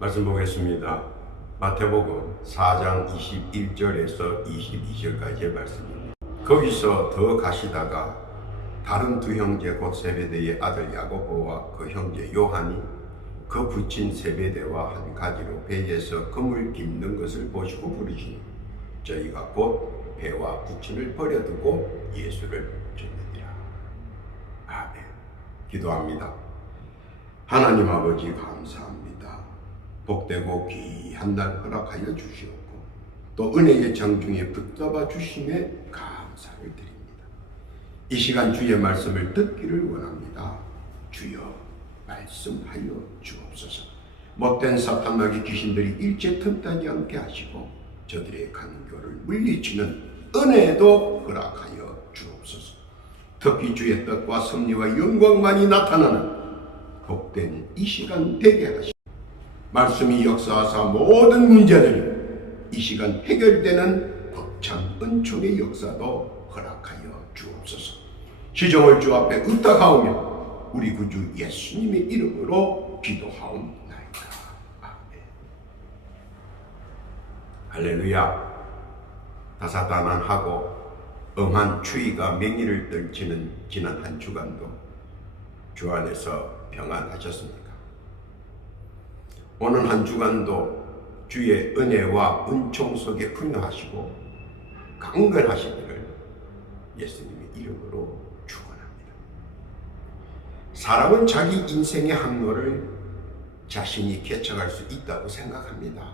말씀 보겠습니다. 마태복음 4장 21절에서 22절까지의 말씀입니다. 거기서 더 가시다가 다른 두 형제 곧 세베대의 아들 야고보와 그 형제 요한이 그 붙인 세베대와 한 가지로 배에서 금을 깁는 것을 보시고 부르시니 저희가 곧 배와 부친을 버려두고 예수를 쫓느니라. 아멘. 기도합니다. 하나님 아버지 감사합니다. 복되고 귀한 날 허락하여 주시옵고 또 은혜의 장중에 붙잡아 주심에 감사를 드립니다. 이 시간 주의 말씀을 듣기를 원합니다. 주여 말씀하여 주옵소서. 못된 사탄마귀 귀신들이 일체 틈타지 않게 하시고 저들의 간교를 물리치는 은혜도 허락하여 주옵소서. 특히 주의 뜻과 섭리와 영광만이 나타나는 복된 이 시간 되게 하시고 말씀이 역사하사 모든 문제들이 이 시간 해결되는 벅찬 은총의 역사도 허락하여 주옵소서. 시종을 주 앞에 의탁하오며 우리 구주 예수님의 이름으로 기도하옵나이다. 아멘. 할렐루야. 다사다난하고 엄한 추위가 맹위를 떨치는 지난 한 주간도 주 안에서 평안하셨습니까? 오늘 한 주간도 주의 은혜와 은총 속에 풍요하시고 강건하시기를 예수님의 이름으로 축원합니다. 사람은 자기 인생의 항로를 자신이 개척할 수 있다고 생각합니다.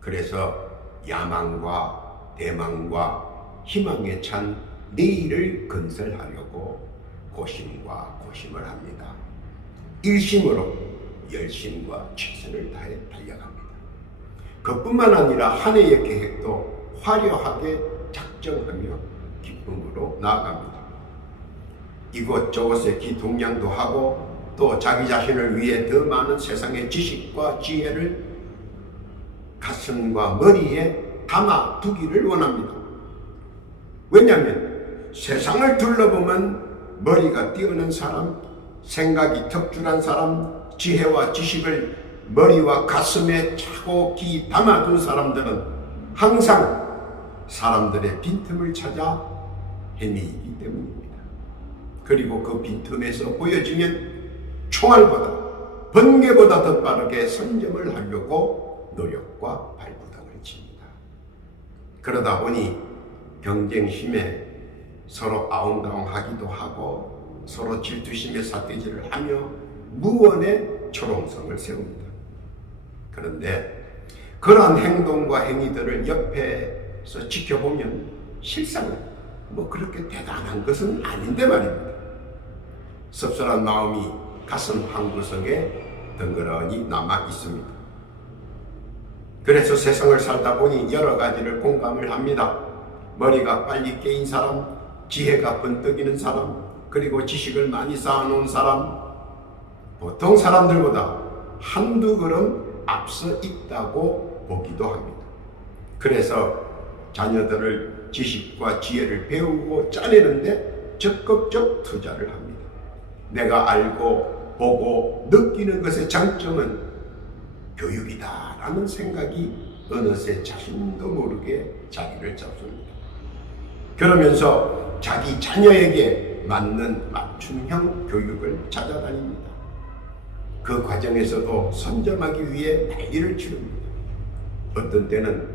그래서 야망과 대망과 희망에 찬 내일을 건설하려고 고심과 고심을 합니다. 일심으로 열심과 최선을 다해 달려갑니다. 그뿐만 아니라 한 해의 계획도 화려하게 작정하며 기쁨으로 나아갑니다. 이곳저곳에 기동량도 하고 또 자기 자신을 위해 더 많은 세상의 지식과 지혜를 가슴과 머리에 담아두기를 원합니다. 왜냐하면 세상을 둘러보면 머리가 뛰어난 사람, 생각이 턱줄한 사람, 지혜와 지식을 머리와 가슴에 차곡히 담아둔 사람들은 항상 사람들의 빈틈을 찾아 헤매이기 때문입니다. 그리고 그 빈틈에서 보여지면 총알보다 번개보다 더 빠르게 선점을 하려고 노력과 발부닥을 칩니다. 그러다 보니 경쟁심에 서로 아웅다웅하기도 하고 서로 질투심에 삿대질을 하며 무언의 초롱성을 세웁니다. 그런데 그러한 행동과 행위들을 옆에서 지켜보면 실상은 그렇게 대단한 것은 아닌데 말입니다. 섭섭한 마음이 가슴 한구석에 덩그러니 남아 있습니다. 그래서 세상을 살다 보니 여러 가지를 공감을 합니다. 머리가 빨리 깨인 사람, 지혜가 번뜩이는 사람, 그리고 지식을 많이 쌓아놓은 사람, 보통 사람들보다 한두 걸음 앞서 있다고 보기도 합니다. 그래서 자녀들을 지식과 지혜를 배우고 짜내는데 적극적 투자를 합니다. 내가 알고 보고 느끼는 것의 장점은 교육이다라는 생각이 어느새 자신도 모르게 자리를 잡습니다. 그러면서 자기 자녀에게 맞는 맞춤형 교육을 찾아다닙니다. 그 과정에서도 선점하기 위해 난리를 치릅니다. 어떤 때는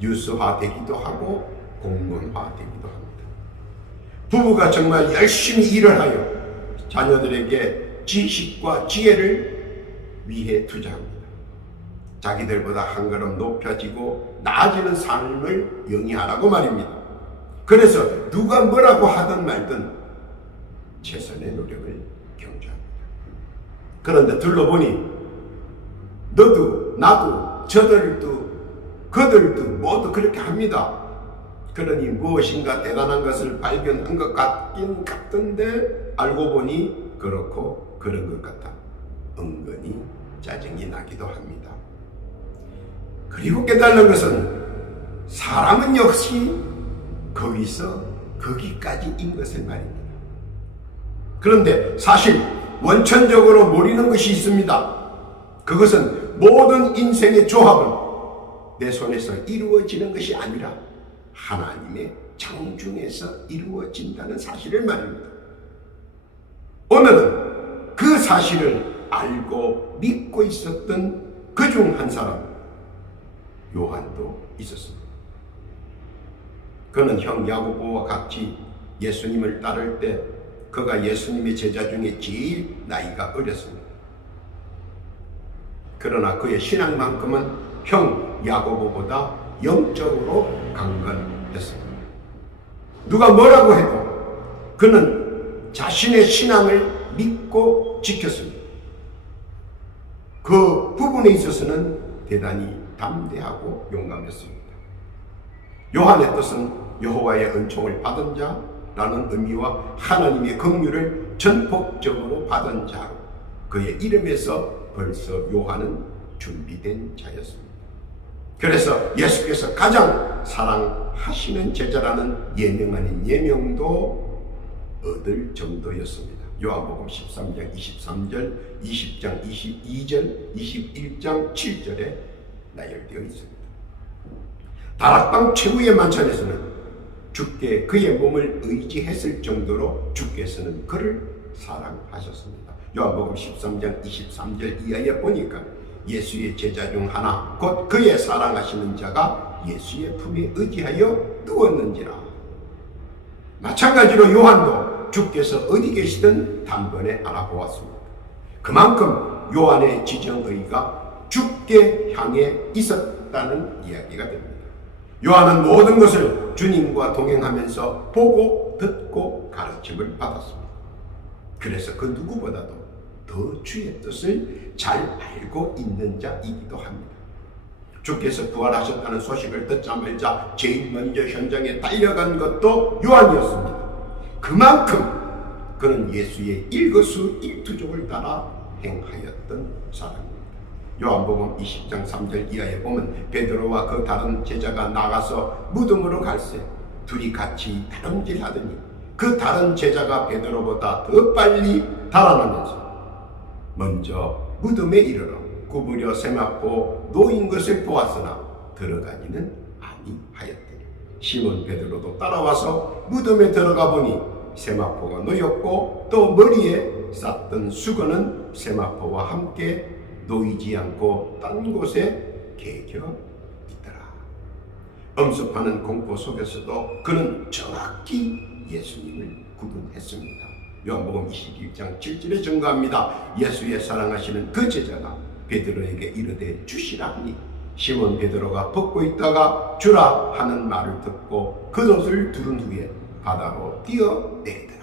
뉴스화되기도 하고 공론화되기도 합니다. 부부가 정말 열심히 일을 하여 자녀들에게 지식과 지혜를 위해 투자합니다. 자기들보다 한 걸음 높여지고 나아지는 삶을 영위하라고 말입니다. 그래서 누가 뭐라고 하든 말든 최선의 노력을 경주합니다. 그런데 둘러보니 너도 나도 저들도 그들도 모두 그렇게 합니다. 그러니 무엇인가 대단한 것을 발견한 것 같긴 같던데 알고 보니 그렇고 그런 것 같아 은근히 짜증이 나기도 합니다. 그리고 깨달은 것은 사람은 역시 거기서 거기까지인 것을 말입니다. 그런데 사실 원천적으로 모르는 것이 있습니다. 그것은 모든 인생의 조합은 내 손에서 이루어지는 것이 아니라 하나님의 장중에서 이루어진다는 사실을 말입니다. 오늘은 그 사실을 알고 믿고 있었던 그 중 한 사람, 요한도 있었습니다. 그는 형 야고보와 같이 예수님을 따를 때 그가 예수님의 제자 중에 제일 나이가 어렸습니다. 그러나 그의 신앙만큼은 형 야고보보다 영적으로 강건했습니다. 누가 뭐라고 해도 그는 자신의 신앙을 믿고 지켰습니다. 그 부분에 있어서는 대단히 담대하고 용감했습니다. 요한의 뜻은 여호와의 은총을 받은 자라는 의미와 하나님의 긍휼을 전폭적으로 받은 자로 그의 이름에서 벌써 요한은 준비된 자였습니다. 그래서 예수께서 가장 사랑하시는 제자라는 예명 아닌 예명도 얻을 정도였습니다. 요한복음 13장 23절, 20장 22절, 21장 7절에 나열되어 있습니다. 다락방 최후의 만찬에서는 주께 그의 몸을 의지했을 정도로 주께서는 그를 사랑하셨습니다. 요한복음 13장 23절 이하에 보니까 예수의 제자 중 하나 곧 그의 사랑하시는 자가 예수의 품에 의지하여 누웠는지라. 마찬가지로 요한도 주께서 어디 계시든 단번에 알아보았습니다. 그만큼 요한의 지정의가 주께 향해 있었다는 이야기가 됩니다. 요한은 모든 것을 주님과 동행하면서 보고 듣고 가르침을 받았습니다. 그래서 그 누구보다도 더 주의 뜻을 잘 알고 있는 자이기도 합니다. 주께서 부활하셨다는 소식을 듣자마자 제일 먼저 현장에 달려간 것도 요한이었습니다. 그만큼 그는 예수의 일거수일투족을 따라 행하였던 사람입니다. 요한복음 20장 3절 이하에 보면 베드로와 그 다른 제자가 나가서 무덤으로 갈새 둘이 같이 다름질하더니 그 다른 제자가 베드로보다 더 빨리 달아나면서 먼저 무덤에 이르러 구부려 세마포 놓인 것을 보았으나 들어가지는 아니하였더니 시몬 베드로도 따라와서 무덤에 들어가 보니 세마포가 놓였고 또 머리에 쌌던 수건은 세마포와 함께 놓이지 않고 딴 곳에 개겨 있더라. 엄습하는 공포 속에서도 그는 정확히 예수님을 구분했습니다. 요한복음 21장 7절에 증거합니다. 예수의 사랑하시는 그 제자가 베드로에게 이르되 주시라 하니 시몬 베드로가 벗고 있다가 주라 하는 말을 듣고 그 옷을 두른 후에 바다로 뛰어내리더라.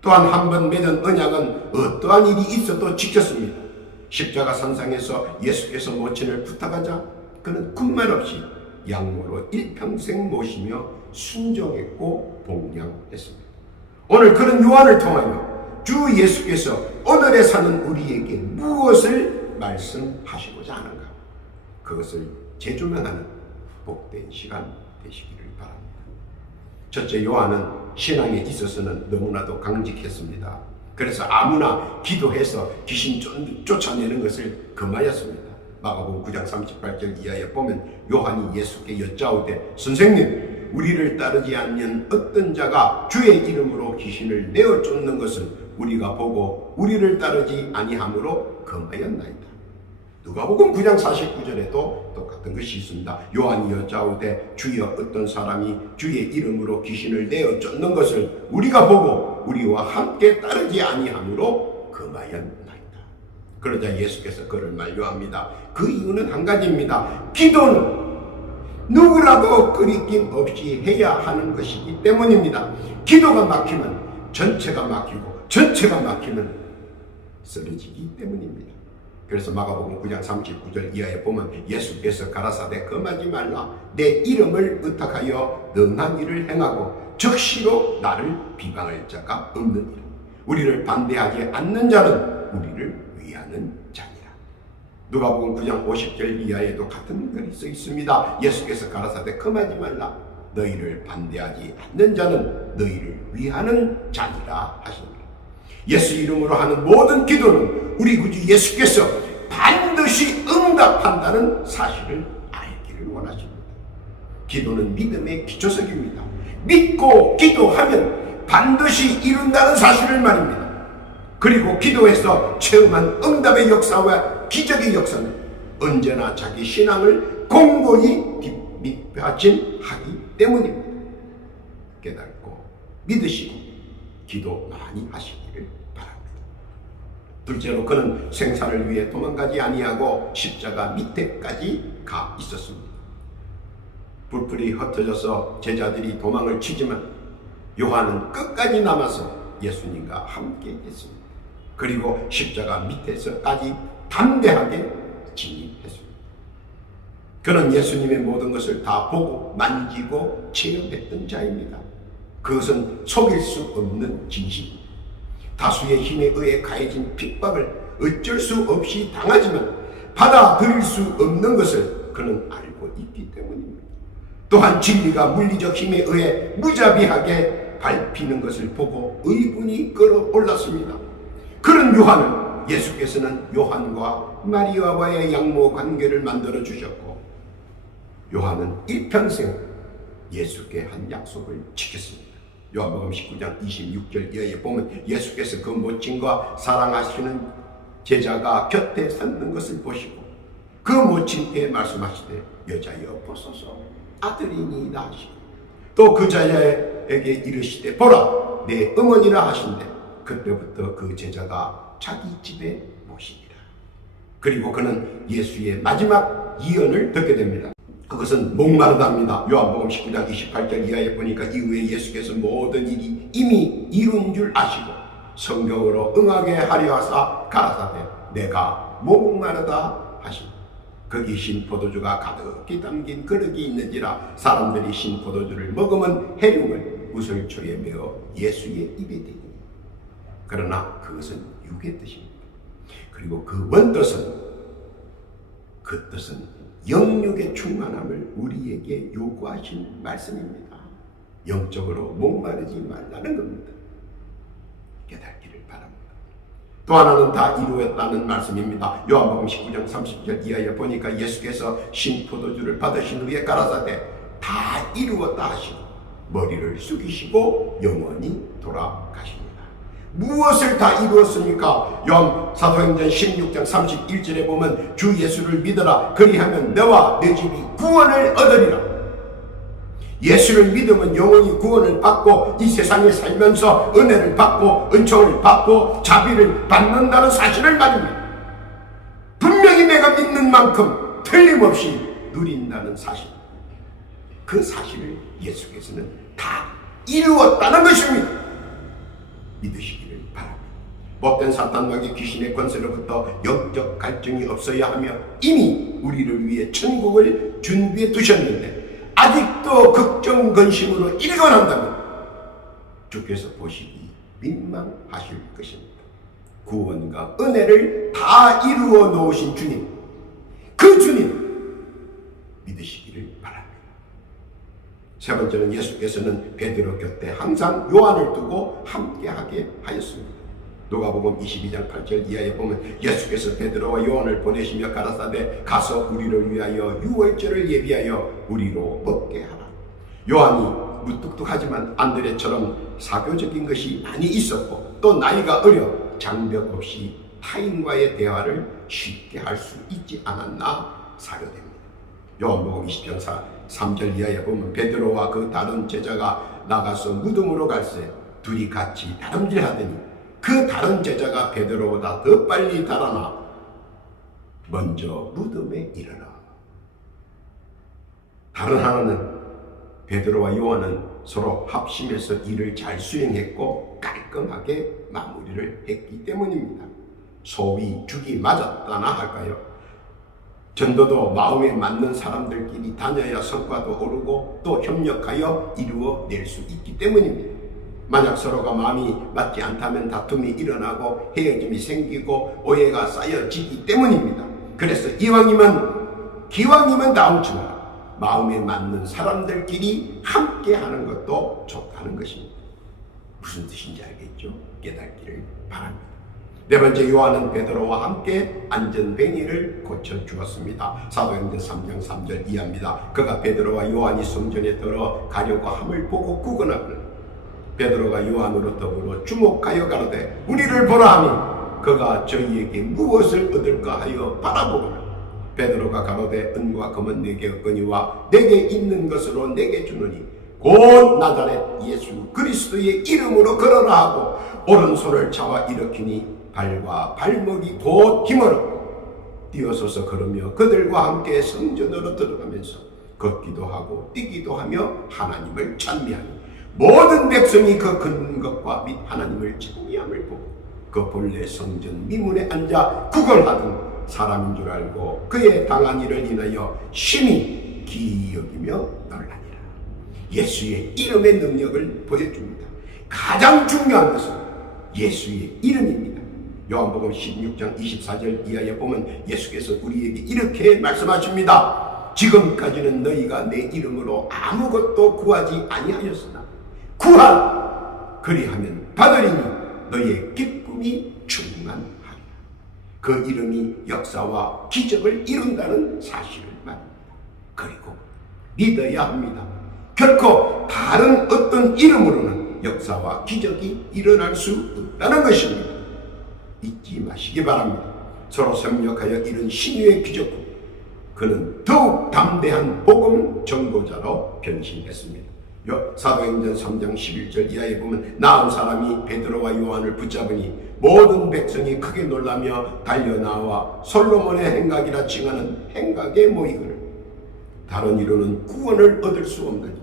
또한 한 번 맺은 언약은 어떠한 일이 있어도 지켰습니다. 십자가 산상에서 예수께서 모친을 부탁하자 그는 군말 없이 양모로 일평생 모시며 순종했고 복량했습니다. 오늘 그런 요한을 통하여 주 예수께서 오늘에 사는 우리에게 무엇을 말씀하시고자 하는가, 그것을 재조명하는 복된 시간 되시기를 바랍니다. 첫째, 요한은 신앙에 있어서는 너무나도 강직했습니다. 그래서 아무나 기도해서 귀신 쫓아내는 것을 금하였습니다. 마가복음 9장 38절 이하에 보면 요한이 예수께 여짜오되 선생님, 우리를 따르지 않는 어떤 자가 주의 이름으로 귀신을 내어 쫓는 것을 우리가 보고 우리를 따르지 아니함으로 금하였나이다. 누가복음 9장 49절에도 똑같은 것이 있습니다. 요한이 여짜오되 주여, 어떤 사람이 주의 이름으로 귀신을 내어 쫓는 것을 우리가 보고 우리와 함께 따르지 아니함으로 금하였나이다. 그러자 예수께서 그를 만류합니다. 그 이유는 한 가지입니다. 기도는 누구라도 거리낌 없이 해야 하는 것이기 때문입니다. 기도가 막히면 전체가 막히고 전체가 막히면 쓰러지기 때문입니다. 그래서 마가복음 9장 39절 이하에 보면 예수께서 가라사대 금하지 말라. 내 이름을 의탁하여 능한 일을 행하고 적시로 나를 비방할 자가 없느니라. 우리를 반대하지 않는 자는 우리를 위하는 자니라. 누가복음 9장 50절 이하에도 같은 글이 써 있습니다. 예수께서 가라사대 금하지 말라. 너희를 반대하지 않는 자는 너희를 위하는 자니라 하십니다. 예수 이름으로 하는 모든 기도는 우리 구주 예수께서 반드시 반드시 응답한다는 사실을 알기를 원하십니다. 기도는 믿음의 기초석입니다. 믿고 기도하면 반드시 이룬다는 사실을 말입니다. 그리고 기도에서 체험한 응답의 역사와 기적의 역사는 언제나 자기 신앙을 공고히 뒷받침하기 때문입니다. 깨닫고 믿으시고 기도 많이 하시기를 바랍니다. 둘째로 그는 생사를 위해 도망가지 아니하고 십자가 밑에까지 가 있었습니다. 불풀이 흩어져서 제자들이 도망을 치지만 요한은 끝까지 남아서 예수님과 함께 했습니다. 그리고 십자가 밑에서까지 담대하게 진입했습니다. 그는 예수님의 모든 것을 다 보고 만지고 체험했던 자입니다. 그것은 속일 수 없는 진실. 다수의 힘에 의해 가해진 핍박을 어쩔 수 없이 당하지만 받아들일 수 없는 것을 그는 알고 있기 때문입니다. 또한 진리가 물리적 힘에 의해 무자비하게 밟히는 것을 보고 의분이 끌어올랐습니다. 그런 요한은 예수께서는 요한과 마리아와의 양모 관계를 만들어 주셨고 요한은 일평생 예수께 한 약속을 지켰습니다. 요한복음 19장 26절 이하에 보면 예수께서 그 모친과 사랑하시는 제자가 곁에 섰는 것을 보시고 그 모친께 말씀하시되 여자여 보소서 아들이니이다 하시고 또 그 자에게 이르시되 보라 내 어머니라 하신대 그때부터 그 제자가 자기 집에 모시니라. 그리고 그는 예수의 마지막 예언을 듣게 됩니다. 그것은 목마르다입니다. 요한복음 19장 28절 이하에 보니까 이후에 예수께서 모든 일이 이미 이룬 줄 아시고 성경으로 응하게 하려 하사 가라사대 내가 목마르다 하시니 거기 신포도주가 가득히 담긴 그릇이 있는지라 사람들이 신포도주를 먹으면 해룡을 무설초에 메어 예수의 입에 대니 그러나 그것은 육의 뜻입니다. 그리고 그 원뜻은 그 뜻은 영육의 충만함을 우리에게 요구하신 말씀입니다. 영적으로 목마르지 말라는 겁니다. 깨닫기를 바랍니다. 또 하나는 다 이루었다는 말씀입니다. 요한복음 19장 30절 이하에 보니까 예수께서 신포도주를 받으신 후에 가라사대 다 이루었다 하시고 머리를 숙이시고 영원히 돌아가십니다. 무엇을 다 이루었습니까? 요한 사도행전 16장 31절에 보면 주 예수를 믿어라 그리하면 너와 내 집이 구원을 얻으리라. 예수를 믿으면 영원히 구원을 받고 이 세상에 살면서 은혜를 받고 은총을 받고 자비를 받는다는 사실을 말입니다. 분명히 내가 믿는 만큼 틀림없이 누린다는 사실, 그 사실을 예수께서는 다 이루었다는 것입니다. 믿으시기를 바랍니다. 못된 사탄과 귀신의 권세로부터 영적 갈증이 없어야 하며 이미 우리를 위해 천국을 준비해 두셨는데 아직도 걱정근심으로 일관한다면 주께서 보시기 민망하실 것입니다. 구원과 은혜를 다 이루어 놓으신 주님, 그 주님 믿으시기를 바랍니다. 세 번째는 예수께서는 베드로 곁에 항상 요한을 두고 함께하게 하였습니다. 누가복음 22장 8절 이하에 보면 예수께서 베드로와 요한을 보내시며 가라사대 가서 우리를 위하여 유월절을 예비하여 우리로 먹게 하라. 요한이 무뚝뚝하지만 안드레처럼 사교적인 것이 많이 있었고 또 나이가 어려 장벽 없이 타인과의 대화를 쉽게 할 수 있지 않았나 사료됩니다. 요한복음 20장 3절 이하에 보면 베드로와 그 다른 제자가 나가서 무덤으로 갈새 둘이 같이 다름질하더니 그 다른 제자가 베드로보다 더 빨리 달아나 먼저 무덤에 이르러. 다른 하나는 베드로와 요한은 서로 합심해서 일을 잘 수행했고 깔끔하게 마무리를 했기 때문입니다. 소위 죽이 맞았다나 할까요? 전도도 마음에 맞는 사람들끼리 다녀야 성과도 오르고 또 협력하여 이루어낼 수 있기 때문입니다. 만약 서로가 마음이 맞지 않다면 다툼이 일어나고 헤어짐이 생기고 오해가 쌓여지기 때문입니다. 그래서 기왕이면 다음주 마음에 맞는 사람들끼리 함께 하는 것도 좋다는 것입니다. 무슨 뜻인지 알겠죠? 깨닫기를 바랍니다. 네 번째, 요한은 베드로와 함께 안전뱅이를 고쳐주었습니다. 사도행전 3장 3절 이하입니다. 그가 베드로와 요한이 성전에 들어가려고 함을 보고 구건하거늘 베드로가 요한으로 더불어 주목하여 가로되 우리를 보라 하니 그가 저희에게 무엇을 얻을까 하여 바라보거늘 베드로가 가로되 은과 금은 내게 없거니와 내게 있는 것으로 내게 주노니 곧 나자렛 예수 그리스도의 이름으로 걸어라 하고 오른손을 잡아 일으키니 발과 발목이 곧 힘으로 뛰어서서 걸으며 그들과 함께 성전으로 들어가면서 걷기도 하고 뛰기도 하며 하나님을 찬미하니 모든 백성이 그 걷는 것과 및 하나님을 찬미함을 보고 그 본래 성전 미문에 앉아 구걸하던 사람인 줄 알고 그의 당한 일을 인하여 심히 기이 여기며 놀라니라. 예수의 이름의 능력을 보여줍니다. 가장 중요한 것은 예수의 이름입니다. 요한복음 16장 24절 이하에 보면 예수께서 우리에게 이렇게 말씀하십니다. 지금까지는 너희가 내 이름으로 아무것도 구하지 아니하였으나 구하라. 그리하면 받으리니 너희의 기쁨이 충만하리라. 그 이름이 역사와 기적을 이룬다는 사실을 말합니다. 그리고 믿어야 합니다. 결코 다른 어떤 이름으로는 역사와 기적이 일어날 수 없다는 것입니다. 잊지 마시기 바랍니다. 서로 협력하여 이룬 신유의 기적 후 그는 더욱 담대한 복음 전도자로 변신했습니다. 사도행전 3장 11절 이하에 보면 나은 사람이 베드로와 요한을 붙잡으니 모든 백성이 크게 놀라며 달려나와 솔로몬의 행각이라 칭하는 행각에 모이거늘 다른 이로는 구원을 얻을 수 없나니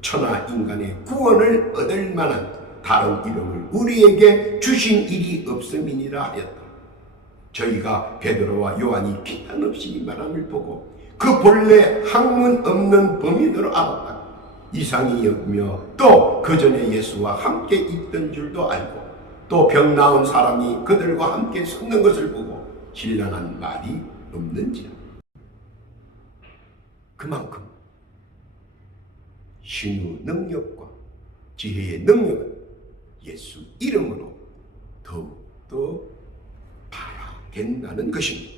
천하 인간의 구원을 얻을 만한 다른 이름을 우리에게 주신 일이 없음이니라 하였다. 저희가 베드로와 요한이 비탄 없이 말함을 보고 그 본래 학문 없는 범인으로 알았다. 이상히 여기며 또 그 전에 예수와 함께 있던 줄도 알고 또 병 나은 사람이 그들과 함께 섰는 것을 보고 신랄한 말이 없는지라. 그만큼 신유 능력과 지혜의 능력은 예수 이름으로 더욱더 발화된다는 것입니다.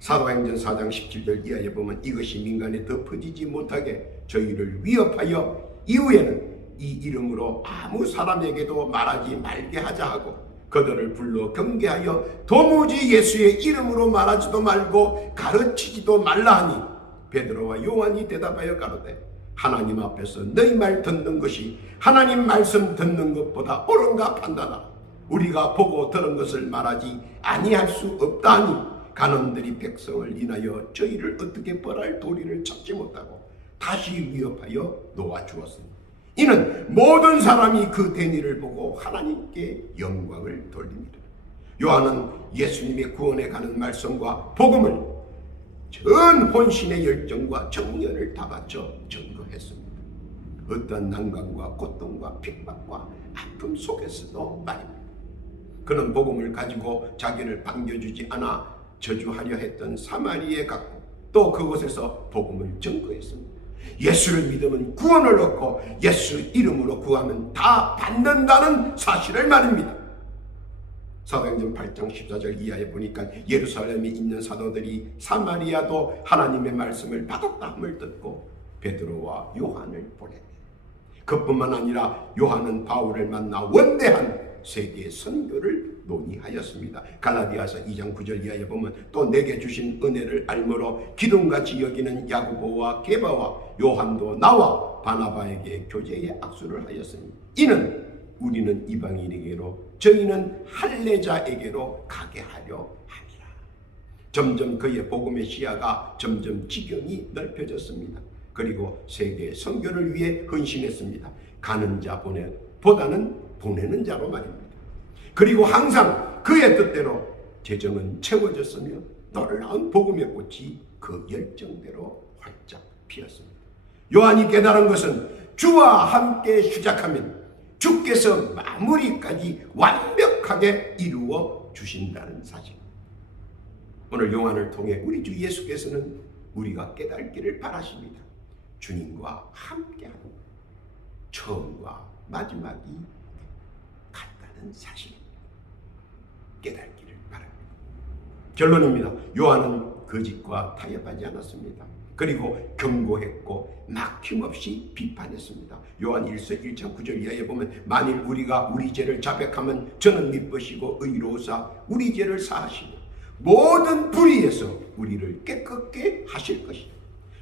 사도행전 4장 17절 이하에 보면 이것이 민간에 덮어지지 못하게 저희를 위협하여 이후에는 이 이름으로 아무 사람에게도 말하지 말게 하자 하고 그들을 불러 경계하여 도무지 예수의 이름으로 말하지도 말고 가르치지도 말라 하니 베드로와 요한이 대답하여 가로되 하나님 앞에서 너희 말 듣는 것이 하나님 말씀 듣는 것보다 옳은가 판단하라. 우리가 보고 들은 것을 말하지 아니할 수 없다 하니 간원들이 백성을 인하여 저희를 어떻게 벌할 도리를 찾지 못하고 다시 위협하여 놓아주었으니 이는 모든 사람이 그 된 일을 보고 하나님께 영광을 돌립니다. 요한은 예수님의 구원에 가는 말씀과 복음을 전 혼신의 열정과 정열을 다 바쳐 증거했습니다. 어떠한 난관과 고통과 핍박과 아픔 속에서도 말입니다. 그는 복음을 가지고 자기를 반겨주지 않아 저주하려 했던 사마리에 갔고 또 그곳에서 복음을 증거했습니다. 예수를 믿으면 구원을 얻고 예수 이름으로 구하면 다 받는다는 사실을 말입니다. 사도행전 8장 14절 이하에 보니까 예루살렘에 있는 사도들이 사마리아도 하나님의 말씀을 받았다 함을 듣고 베드로와 요한을 보내니 그뿐만 아니라 요한은 바울을 만나 원대한 세계 선교를 논의하였습니다. 갈라디아서 2장 9절 이하에 보면 또 내게 주신 은혜를 알므로 기둥같이 여기는 야고보와 게바와 요한도 나와 바나바에게 교제의 악수를 하였으니 이는 우리는 이방인에게로 저희는 할례자에게로 가게 하려 함이라. 점점 그의 복음의 시야가 점점 지경이 넓혀졌습니다. 그리고 세계 선교를 위해 헌신했습니다. 가는 자 보다는 보내는 자로 말입니다. 그리고 항상 그의 뜻대로 재정은 채워졌으며 놀라운 복음의 꽃이 그 열정대로 활짝 피었습니다. 요한이 깨달은 것은 주와 함께 시작하면 주께서 마무리까지 완벽하게 이루어 주신다는 사실. 오늘 요한을 통해 우리 주 예수께서는 우리가 깨닫기를 바라십니다. 주님과 함께하는 처음과 마지막이 같다는 사실입니다. 깨닫기를 바랍니다. 결론입니다. 요한은 거짓과 타협하지 않았습니다. 그리고 경고했고 막힘없이 비판했습니다. 요한 1서 1장 9절 이하에 보면 만일 우리가 우리 죄를 자백하면 저는 미쁘시고 의로우사 우리 죄를 사하시고 모든 불의에서 우리를 깨끗게 하실 것이다.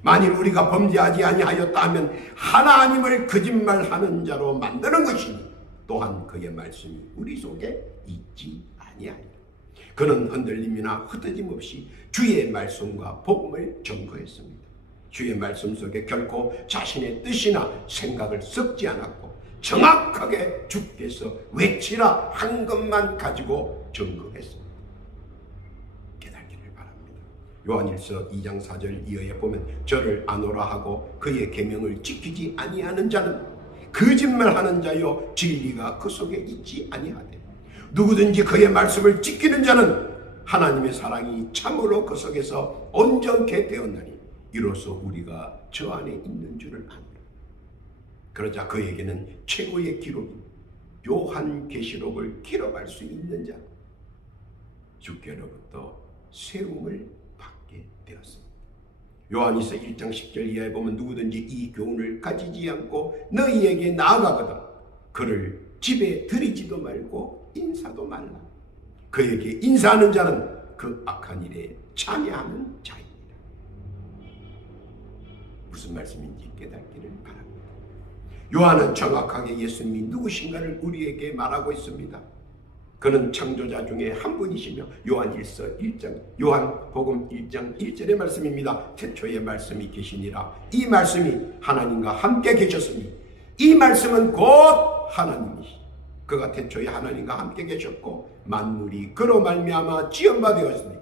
만일 우리가 범죄하지 아니하였다 하면 하나님을 거짓말하는 자로 만드는 것이니 또한 그의 말씀이 우리 속에 있지 아니하리라. 그는 흔들림이나 흩어짐 없이 주의 말씀과 복음을 전거했습니다. 주의 말씀 속에 결코 자신의 뜻이나 생각을 섞지 않았고 정확하게 주께서 외치라 한 것만 가지고 전거했습니다. 깨닫기를 바랍니다. 요한일서 2장 4절 이하에 보면 저를 아노라 하고 그의 계명을 지키지 아니하는 자는 거짓말하는 자요 진리가 그 속에 있지 아니하되 누구든지 그의 말씀을 지키는 자는 하나님의 사랑이 참으로 그 속에서 온전케 되었나니 이로써 우리가 저 안에 있는 줄을 아노라. 그러자 그에게는 최고의 기록인 요한계시록을 기록할 수 있는 자 주께로부터 세움을 받게 되었습니다. 요한일서 1장 10절 이하에 보면 누구든지 이 교훈을 가지지 않고 너희에게 나아가거든 그를 집에 들이지도 말고 인사도 말라. 그에게 인사하는 자는 그 악한 일에 참여하는 자입니다. 무슨 말씀인지 깨닫기를 바랍니다. 요한은 정확하게 예수님이 누구신가를 우리에게 말하고 있습니다. 그는 창조자 중에 한 분이시며 요한복음 1장 1절의 말씀입니다. 태초에 말씀이 계시니라. 이 말씀이 하나님과 함께 계셨으니 이 말씀은 곧 하나님이시. 그가 태초에 하나님과 함께 계셨고 만물이 그로 말미암아 지은 바 되었으니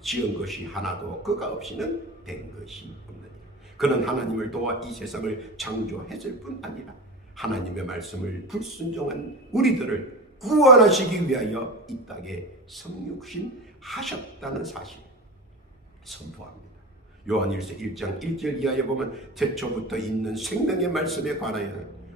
지은 것이 하나도 그가 없이는 된 것이 없느니라. 그는 하나님을 도와 이 세상을 창조했을 뿐 아니라 하나님의 말씀을 불순종한 우리들을 구원하시기 위하여 이 땅에 성육신하셨다는 사실을 선포합니다. 요한일서 1장 1절 이하에 보면 태초부터 있는 생명의 말씀에 관하여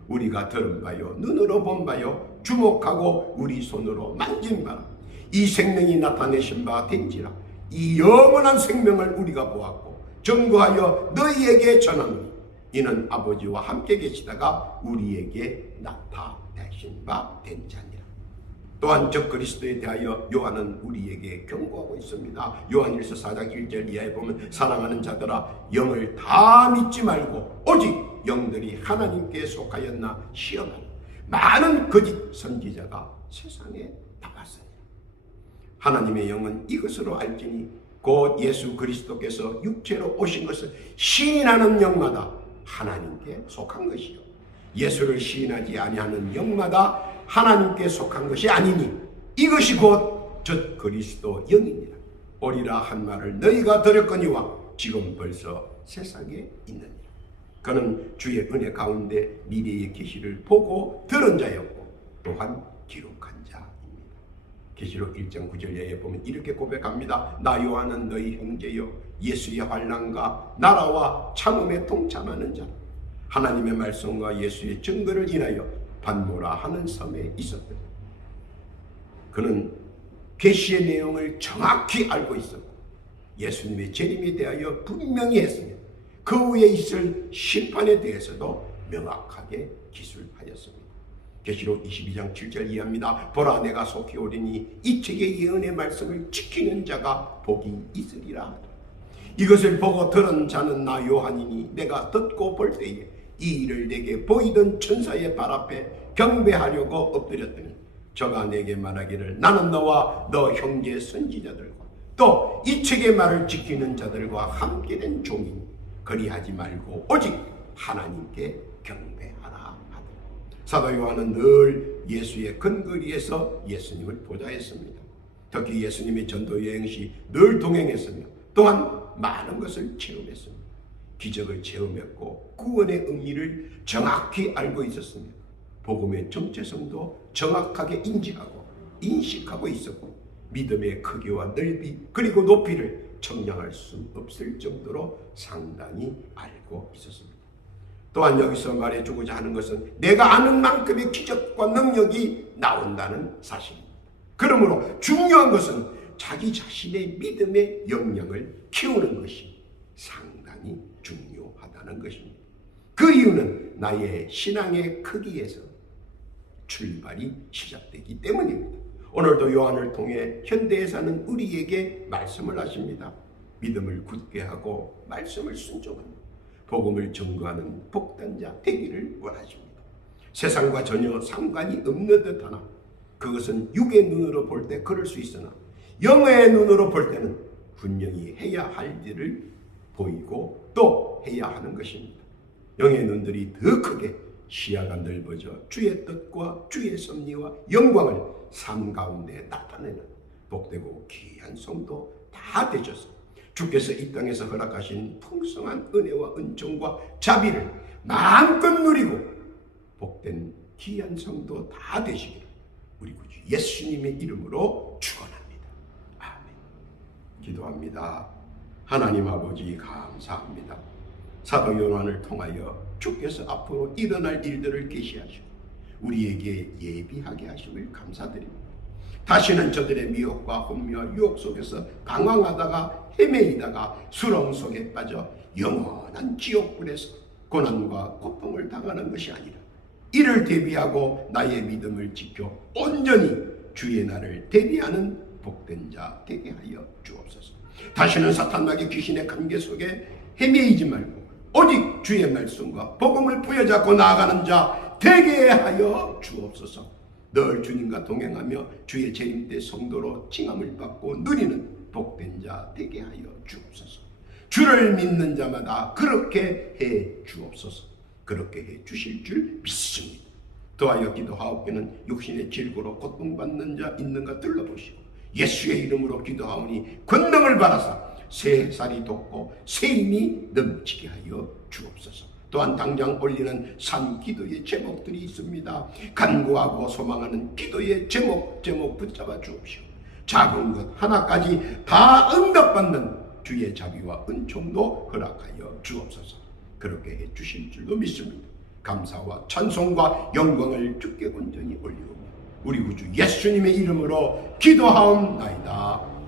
우리가 들은 바요 눈으로 본 바요 주목하고 우리 손으로 만진 바 이 생명이 나타내신 바 된지라. 이 영원한 생명을 우리가 보았고 전거하여 너희에게 전하노니 이는 아버지와 함께 계시다가 우리에게 나타내신 바 된 자니라. 또한 저 그리스도에 대하여 요한은 우리에게 경고하고 있습니다. 요한일서 4장 1절 이하에 보면 사랑하는 자들아 영을 다 믿지 말고 오직 영들이 하나님께 속하였나 시험하라. 많은 거짓 선지자가 세상에 나왔으니 하나님의 영은 이것으로 알지니 곧 예수 그리스도께서 육체로 오신 것을 시인하는 영마다 하나님께 속한 것이요 예수를 시인하지 아니하는 영마다 하나님께 속한 것이 아니니 이것이 곧 저 그리스도 영이니라. 오리라 한 말을 너희가 들었거니와 지금 벌써 세상에 있느니라. 그는 주의 은혜 가운데 미래의 계시를 보고 들은 자였고 또한 기록한 자입니다. 계시록 1장 9절에 보면 이렇게 고백합니다. 나 요한은 너희 형제여 예수의 환난과 나라와 참음에 동참하는 자 하나님의 말씀과 예수의 증거를 인하여 반모라 하는 섬에 있었다. 그는 계시의 내용을 정확히 알고 있었고 예수님의 재림에 대하여 분명히 했으며 그 후에 있을 심판에 대해서도 명확하게 기술하였습니다. 계시록 22장 7절 이하입니다. 보라 내가 속히 오리니 이 책의 예언의 말씀을 지키는 자가 복이 있으리라. 이것을 보고 들은 자는 나 요한이니 내가 듣고 볼 때에 이 일을 내게 보이던 천사의 발 앞에 경배하려고 엎드렸더니 저가 내게 말하기를 나는 너와 너 형제 선지자들과 또 이 책의 말을 지키는 자들과 함께 된 종이니 그리하지 말고 오직 하나님께 경배하라 하더라. 사도 요한은 늘 예수의 근거리에서 예수님을 보좌했습니다. 특히 예수님의 전도 여행 시 늘 동행했으며 또한 많은 것을 체험했습니다. 기적을 체험했고 구원의 의미를 정확히 알고 있었으며 복음의 정체성도 정확하게 인지하고 인식하고 있었고 믿음의 크기와 넓이 그리고 높이를 청량할 수 없을 정도로 상당히 알고 있었습니다. 또한 여기서 말해주고자 하는 것은 내가 아는 만큼의 기적과 능력이 나온다는 사실입니다. 그러므로 중요한 것은 자기 자신의 믿음의 역량을 키우는 것이 상당히 중요하다는 것입니다. 그 이유는 나의 신앙의 크기에서 출발이 시작되기 때문입니다. 오늘도 요한을 통해 현대에 사는 우리에게 말씀을 하십니다. 믿음을 굳게 하고 말씀을 순종하는 복음을 전거하는 복된 자 되기를 원하십니다. 세상과 전혀 상관이 없는 듯하나 그것은 육의 눈으로 볼 때 그럴 수 있으나 영의 눈으로 볼 때는 분명히 해야 할 일을 보이고 또 해야 하는 것입니다. 영의 눈들이 더 크게 시야가 넓어져 주의 뜻과 주의 섭리와 영광을 삶 가운데 나타내는 복되고 귀한 성도 다 되셔서 주께서 이 땅에서 허락하신 풍성한 은혜와 은총과 자비를 마음껏 누리고 복된 귀한 성도 다 되시기를 우리 구주 예수님의 이름으로 축원합니다. 아멘. 기도합니다. 하나님 아버지 감사합니다. 사도 요한을 통하여 주께서 앞으로 일어날 일들을 계시하시고 우리에게 예비하게 하심을 감사드립니다. 다시는 저들의 미혹과 혼미와 유혹 속에서 방황하다가 헤매이다가 수렁 속에 빠져 영원한 지옥불에서 고난과 고통을 당하는 것이 아니라 이를 대비하고 나의 믿음을 지켜 온전히 주의 날을 대비하는 복된 자 되게 하여 주옵소서. 다시는 사탄마귀 귀신의 관계 속에 헤매이지 말고 오직 주의 말씀과 복음을 부여잡고 나아가는 자 되게 하여 주옵소서. 늘 주님과 동행하며 주의 재림 때 성도로 칭함을 받고 누리는 복된 자 되게 하여 주옵소서. 주를 믿는 자마다 그렇게 해 주옵소서. 그렇게 해 주실 줄 믿습니다. 더하여 기도하옵기는 육신의 질고로 고통받는 자 있는가 들러보시고 예수의 이름으로 기도하오니 권능을 받아사 새 살이 돋고 새 힘이 넘치게 하여 주옵소서. 또한 당장 올리는 산 기도의 제목들이 있습니다. 간구하고 소망하는 기도의 제목 붙잡아 주옵시오. 작은 것 하나까지 다 응답받는 주의 자비와 은총도 허락하여 주옵소서. 그렇게 해 주실 줄도 믿습니다. 감사와 찬송과 영광을 주께 온전히 올리오며 우리 구주 예수님의 이름으로 기도하옵나이다.